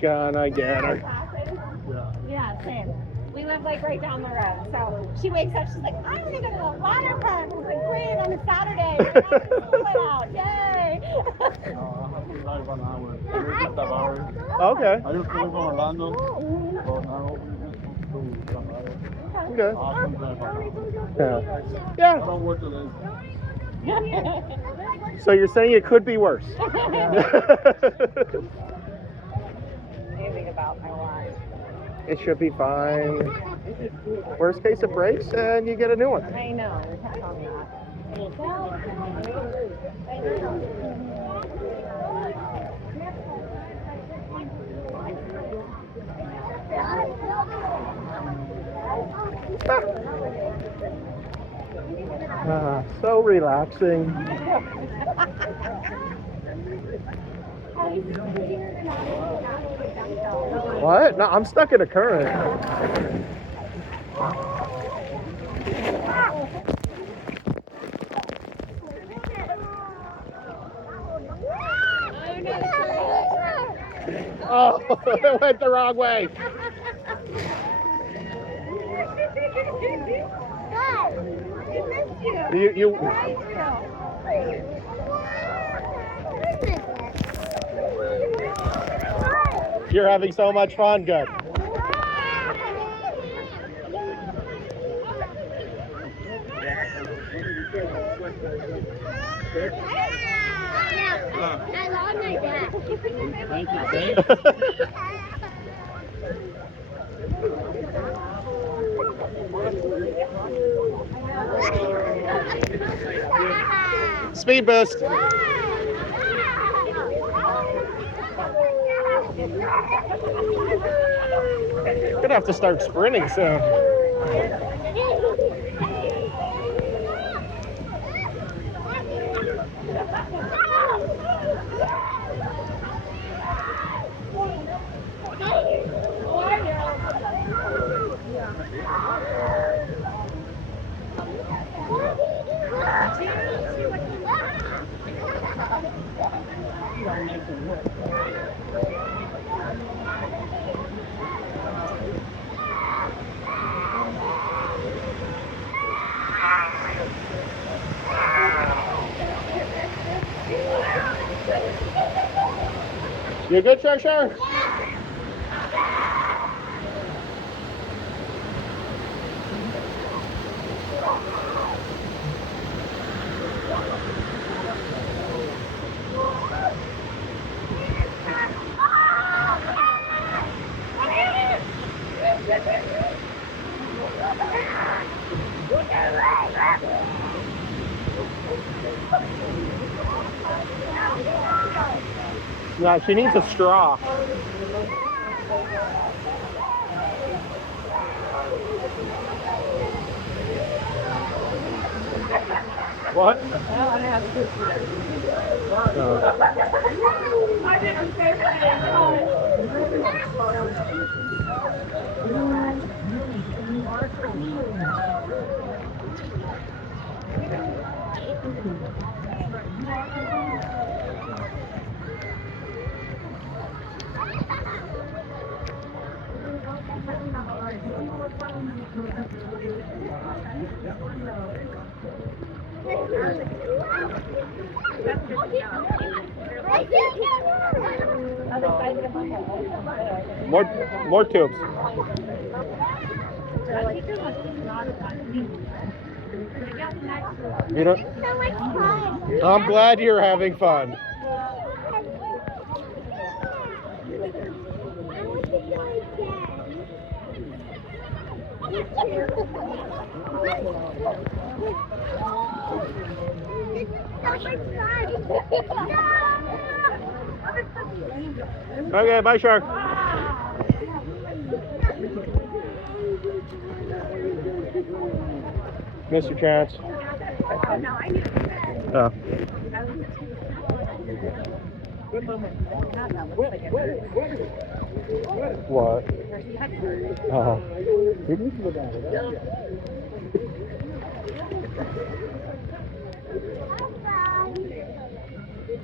Gonna get her. Yeah, same. We live like right down the road. So she wakes up, she's like, I'm gonna go to the water park. I was like, great, on a Saturday. Right after school let out. Yay! Like 1 hour. Just a hour. Okay. I used to live in Orlando, but now to Tamara. Okay. Awesome drive around. Yeah. I Yeah. don't work today. So you're saying it could be worse? Anything about my life. It should be fine. Worst case, it breaks and you get a new one. I know, we kept on that. So relaxing. What? No, I'm stuck in a current. Oh, it went the wrong way. You. You're having so much fun. Good. I love my dad. Thank you. Speed boost. Gonna have to start sprinting soon. You good, Treasure? No, she needs a straw. What? Well, I have to. I didn't say More tubes. You don't. I'm glad you're having fun. Okay, bye, Shark. Mr. Chance. Oh. What? Oh.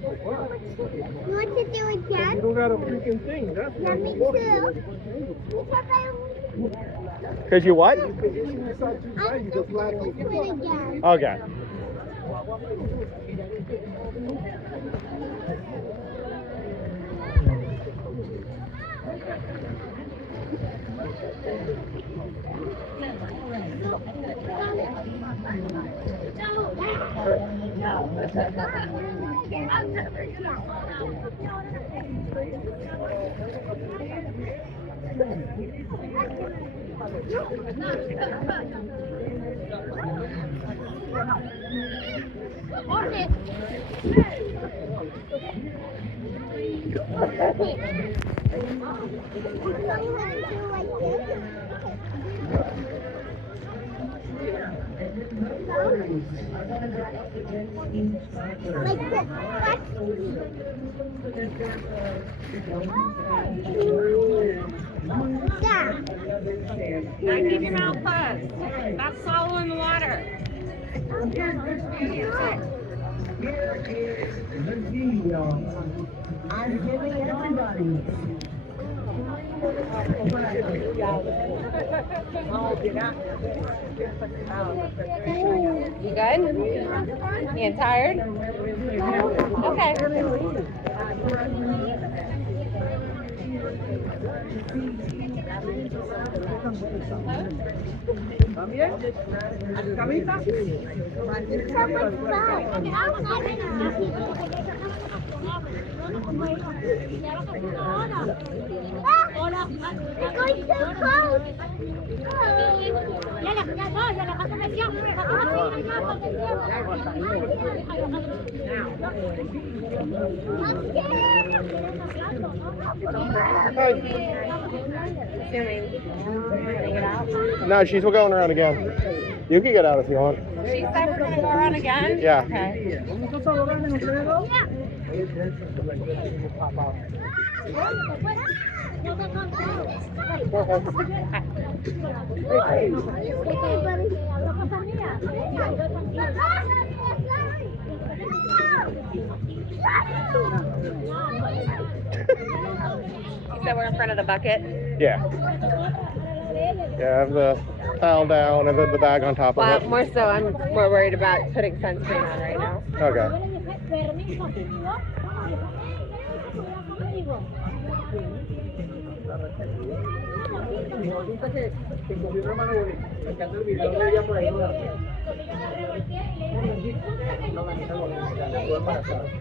You want to do it again? You don't got a freaking thing. That's Yeah, me too. Because you what? I'm going to do it again. Okay. Now keep your mouth closed. Stop swallowing the water. I'm giving everybody. You good? You getting tired? Okay. No, she's going around again. You can get out if you want. She said we're gonna go around again? Yeah. Okay. You said we're in front of the bucket? Yeah. Yeah, have the towel down and then the bag on top of Well, it. more so, I'm more worried about putting sunscreen on right now. Okay.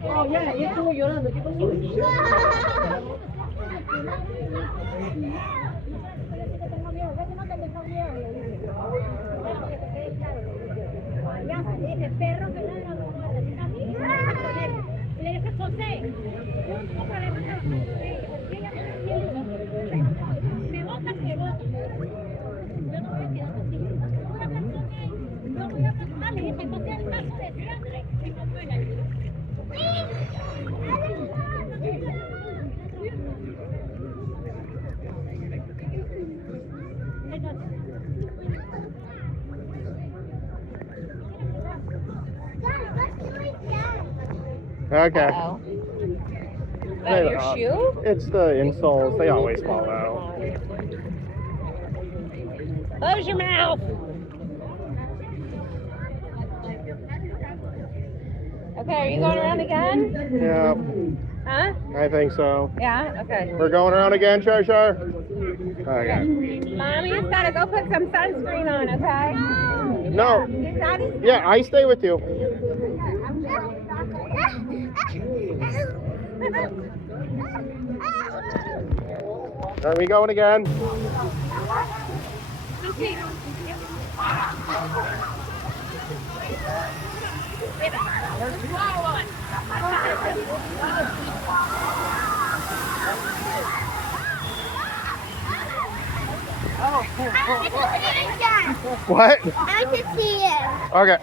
Oh, ya, ya estuvo llorando. ¿Qué pasó? Ese perro que no era le dije José, yo no tengo problema con me bota, me bota. Yo no voy a quedar así. No voy a pasar, le dije, José, el caso de sangre y no puede ayudar. Okay. Uh-oh. That your shoe? It's the insoles. They always fall out. Close your mouth. Okay, are you going around again? Yeah, Huh? I think so. Yeah? Okay. We're going around again, Char Char? Okay. Mommy's gotta go put some sunscreen on, okay? No. Your daddy's Yeah, I stay with you. Are we going again? What? I can see it. Okay.